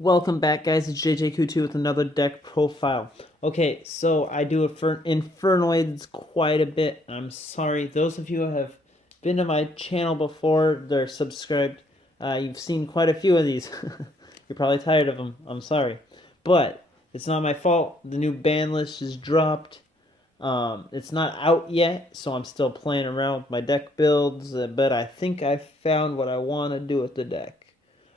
Welcome back, guys. It's JJQ2 with another deck profile. Okay, so I do infernoids quite a bit. I'm sorry. Those of you who have been to my channel before, they're subscribed. You've seen quite a few of these. You're probably tired of them. I'm sorry. But it's not my fault. The new ban list is dropped. It's not out yet, so I'm still playing around with my deck builds, but I think I found what I want to do with the deck.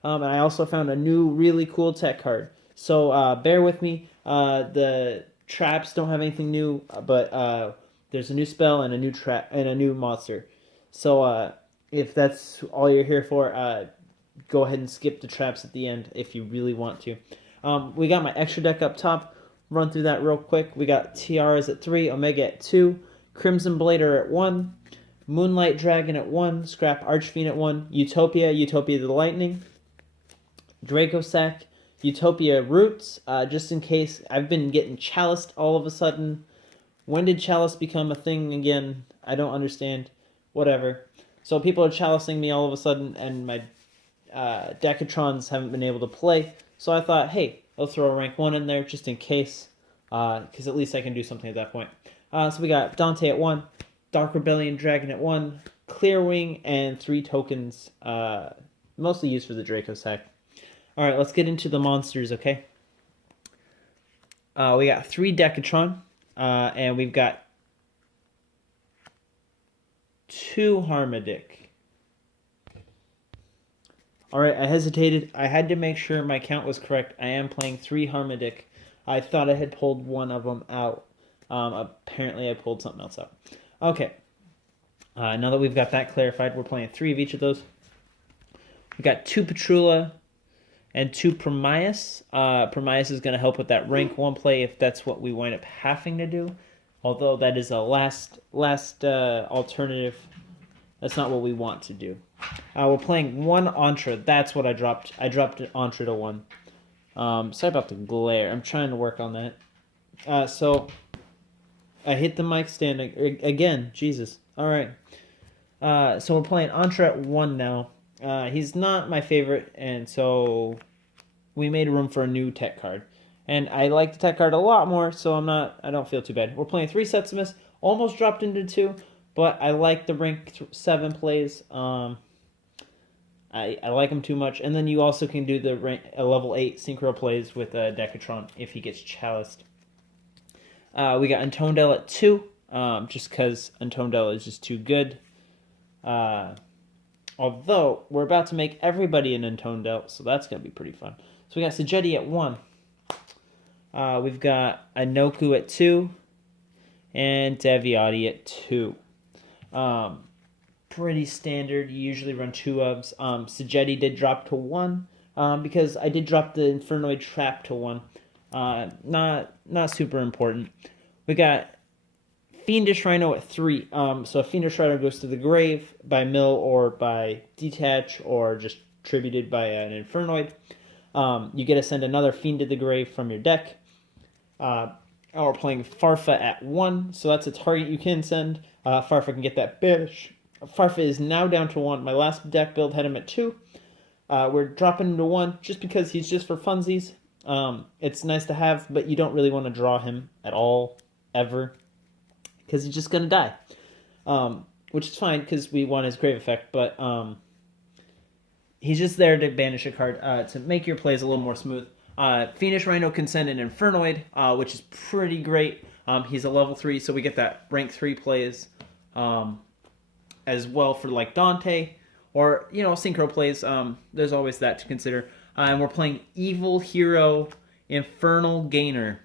And I also found a new really cool tech card. So bear with me. The traps don't have anything new, but there's a new spell and a new trap and a new monster. So if that's all you're here for, go ahead and skip the traps at the end if you really want to. We got my extra deck up top. Run through that real quick. We got Tiaras at 3, Omega at 2, Crimson Blader at 1, Moonlight Dragon at 1, Scrap Archfiend at 1, Utopia the Lightning, Dracosac, Utopia Roots, just in case. I've been getting chaliced all of a sudden. When did chalice become a thing again? I don't understand. Whatever. So people are chalicing me all of a sudden, and my Decatrons haven't been able to play. So I thought, hey, I'll throw a rank 1 in there just in case, because at least I can do something at that point. So we got Dante at 1, Dark Rebellion Dragon at 1, Clearwing, and 3 tokens, mostly used for the Dracosac. Alright, let's get into the monsters, okay? We got 3 Decatron, and we've got 2 Harmadic. Alright, I hesitated. I had to make sure my count was correct. I am playing 3 Harmadic. I thought I had pulled one of them out. Apparently I pulled something else out. Okay. Now that we've got that clarified, we're playing 3 of each of those. We got 2 Petrula and 2 Promias. Promias is going to help with that rank 1 play if that's what we wind up having to do. Although that is a last alternative. That's not what we want to do. We're playing 1 Entre. That's what I dropped. I dropped an Entre to 1. Sorry about the glare. I'm trying to work on that. So I hit the mic stand again. Jesus. All right. So we're playing Entre at 1 now. He's not my favorite, and so we made room for a new tech card. And I like the tech card a lot more, so I don't feel too bad. We're playing 3 Septimus, almost dropped into 2, but I like the rank 7 plays. I like him too much. And then you also can do the level 8 synchro plays with Decatron if he gets chaliced. We got Untondel at 2, just because Untondel is just too good. Although, we're about to make everybody an Untondel, so that's going to be pretty fun. So we got Sajetti at 1. We've got Anoku at 2. And Deviati at 2. Pretty standard. You usually run 2 ofs. Sajetti did drop to 1. Because I did drop the Infernoid Trap to 1. Not super important. We got Fiendish Rhino at 3. So a Fiendish Rhino goes to the grave by mill or by detach or just tributed by an Infernoid. You get to send another Fiend to the grave from your deck. We're playing Farfa at 1, so that's a target you can send. Farfa can get that banish. Farfa is now down to 1. My last deck build had him at 2. We're dropping him to 1 just because he's just for funsies. It's nice to have, but you don't really want to draw him at all, ever, because he's just going to die. Which is fine, because we want his grave effect, but he's just there to banish a card, to make your plays a little more smooth. Fiendish Rhino can send an Infernoid, which is pretty great. He's a level 3, so we get that rank 3 plays as well for like Dante, or, synchro plays. There's always that to consider. And we're playing Evil Hero Infernal Gainer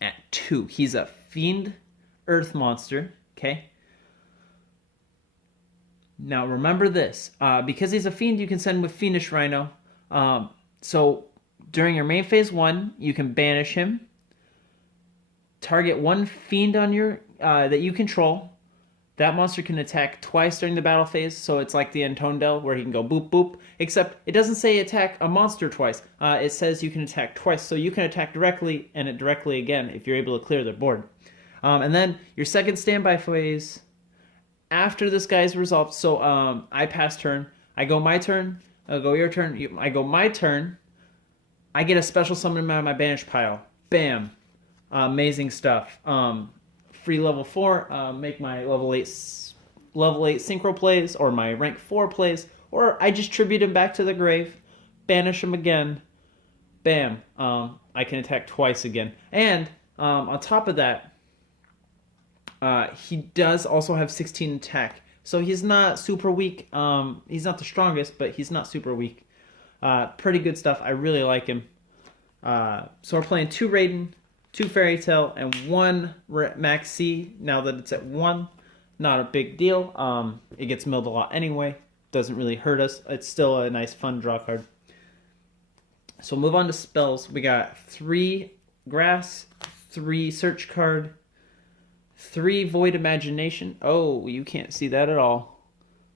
at 2. He's a Fiend Earth monster, okay? Now remember this, because he's a Fiend, you can send with Fiendish Rhino. So during your main phase 1, you can banish him. Target 1 Fiend on your that you control. That monster can attack twice during the battle phase, so it's like the Untondel where he can go boop boop, except it doesn't say attack a monster twice. It says you can attack twice, so you can attack directly and directly again if you're able to clear the board. And then your second standby phase, after this guy's resolved, so I pass turn, I go my turn, I go your turn, I go my turn, I get a special summon out of my banish pile. Bam. Amazing stuff. Free level 4, make my level 8 synchro plays, or my rank 4 plays, or I just tribute him back to the grave, banish him again, bam, I can attack twice again. And on top of that, he does also have 16 attack, so he's not super weak. He's not the strongest, but he's not super weak. Pretty good stuff. I really like him. So we're playing 2 Raiden, 2 Fairy Tail, and 1 Max C. Now that it's at 1, not a big deal. It gets milled a lot anyway. Doesn't really hurt us. It's still a nice, fun draw card. So we'll move on to spells. We got 3 Grass, 3 Search Card, 3 Void Imagination. Oh, you can't see that at all.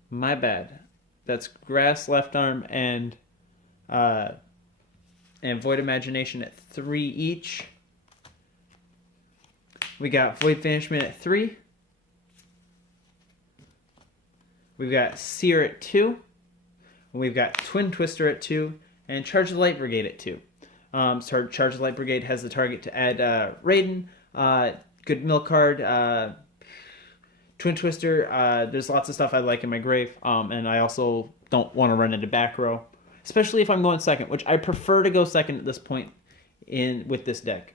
My bad. That's Grass, Left Arm, and Void Imagination at 3 each. We got Void Banishment at 3. We've got Seer at 2. We've got Twin Twister at 2. And Charge the Light Brigade at 2. So Charge the Light Brigade has the target to add Raiden. Good mill card. Twin Twister. There's lots of stuff I like in my grave. And I also don't want to run into back row. Especially if I'm going second, which I prefer to go second at this point with this deck.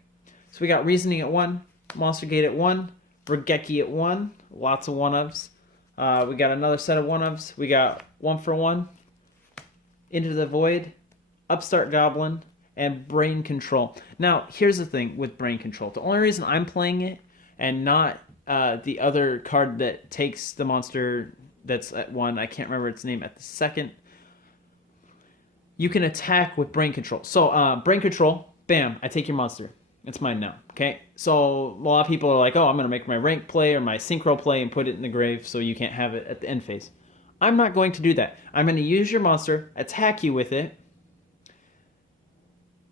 So we got Reasoning at 1. Monster Gate at 1, Regeki at 1, lots of 1-ofs. We got another set of 1-ofs. We got 1 for 1, Into the Void, Upstart Goblin, and Brain Control. Now, here's the thing with Brain Control. The only reason I'm playing it and not the other card that takes the monster that's at 1, I can't remember its name at the second. You can attack with Brain Control. So, Brain Control, bam, I take your monster. It's mine now, okay? So a lot of people are like, oh, I'm going to make my rank play or my synchro play and put it in the grave so you can't have it at the end phase. I'm not going to do that. I'm going to use your monster, attack you with it,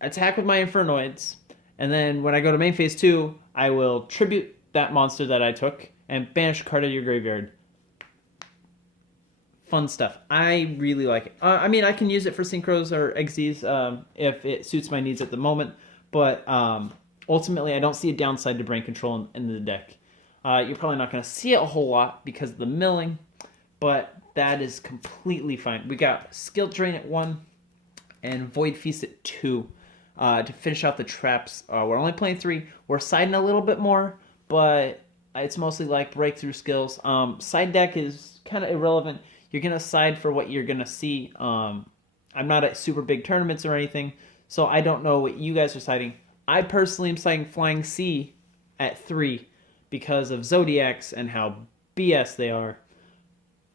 attack with my infernoids, and then when I go to main phase 2, I will tribute that monster that I took and banish a card out of your graveyard. Fun stuff. I really like it. I mean, I can use it for synchros or XZs if it suits my needs at the moment, but ultimately, I don't see a downside to Brain Control in the deck. You're probably not going to see it a whole lot because of the milling, but that is completely fine. We got Skill Drain at 1 and Void Feast at 2 to finish out the traps. We're only playing 3. We're siding a little bit more, but it's mostly like breakthrough skills. Side deck is kind of irrelevant. You're going to side for what you're going to see. I'm not at super big tournaments or anything, so I don't know what you guys are siding. I personally am citing Flying C at 3 because of Zodiacs and how BS they are.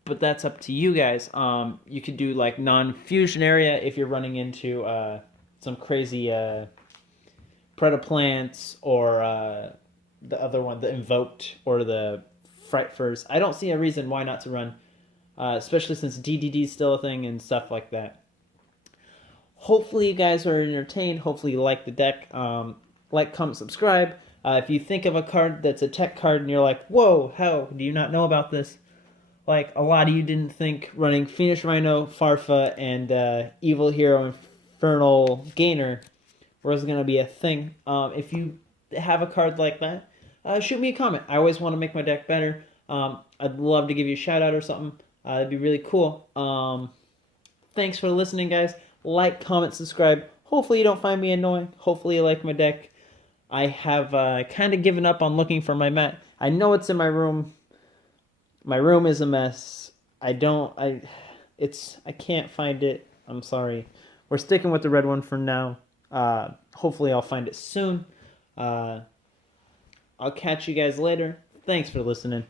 But that's up to you guys. You could do like non-fusion area if you're running into some crazy Predaplants or the other one, the Invoked or the Frightfurs. I don't see a reason why not to run, especially since DDD is still a thing and stuff like that. Hopefully you guys are entertained. Hopefully you like the deck. Like, comment, subscribe. If you think of a card that's a tech card and you're like, whoa, how do you not know about this? Like, a lot of you didn't think running Phoenix Rhino, Farfa, and Evil Hero Infernal Gainer was going to be a thing. If you have a card like that, shoot me a comment. I always want to make my deck better. I'd love to give you a shout out or something. It'd be really cool. Thanks for listening, guys. Like, comment, subscribe. Hopefully you don't find me annoying. Hopefully you like my deck. I have kind of given up on looking for my mat. I know it's in my room. My room is a mess. I can't find it. I'm sorry. We're sticking with the red one for now. Hopefully I'll find it soon. I'll catch you guys later. Thanks for listening.